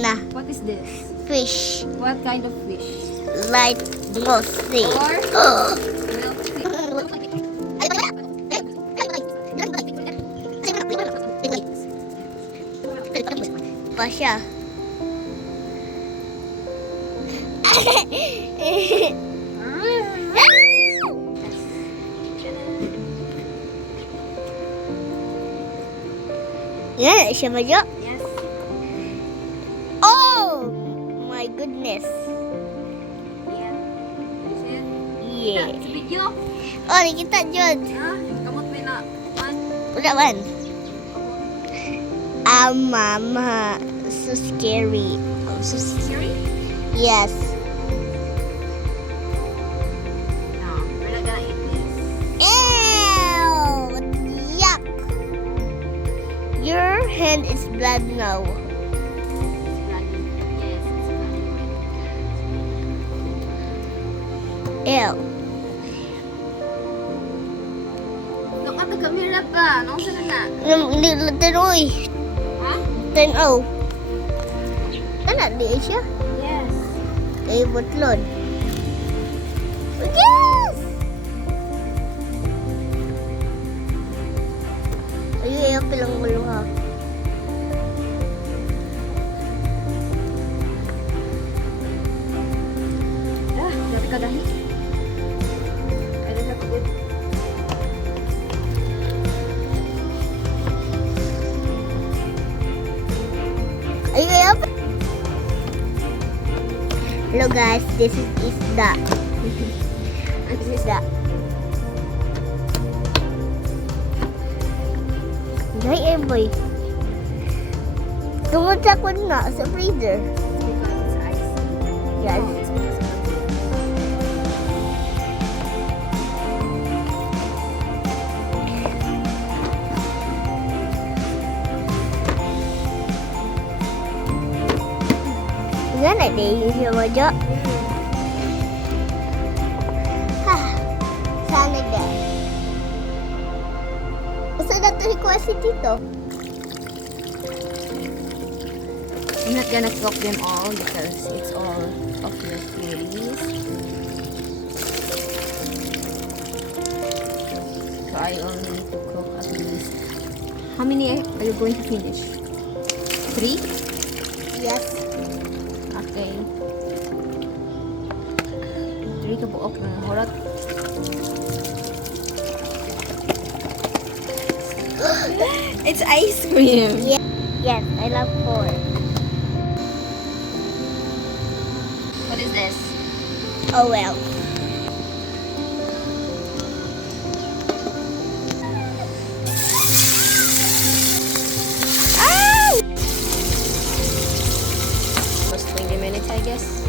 na. What is this? Fish. What kind of fish? Light mostly. Or Oh! Pa siya. Yan, siya ba Jo? Yes. Oh! My goodness. Yeah. Is it? Yeah. Sa video. Oh, nakita Jod. Ha? Kamot may na. Man. Wala man. Mama. So scary. Oh, so scary? Yes. No, we're not gonna eat this. Ew! Yuck! Your hand is blood now. It's bloody. Yes, it's bloody. Ew. Look at the camera pa. Nung saan na? Hindi tanoy. Ha? Tanaw. Kana di siya. Yes. Kay butlod. Yes! Ayaw pilang ulo ha. Ah, dari ka dahi. Ada sa pagod. Ayaw. Hello guys, this is isda. This is isda. Nay, boy. Tumunta ko na sa freezer. Because it's ice. Yes. Oh, it's because of Yan na din siya mo, Jo. Ha, sana din. Gusto na ito request dito. I'm not gonna cook them all because it's all of your theories. So I only need to cook at least. How many are you going to finish? 3? Yes. Okay. 3 ka buok na horot. It's ice cream. Yes, yes, I love pork. What is this? Oh well. Was 20 minutes, I guess.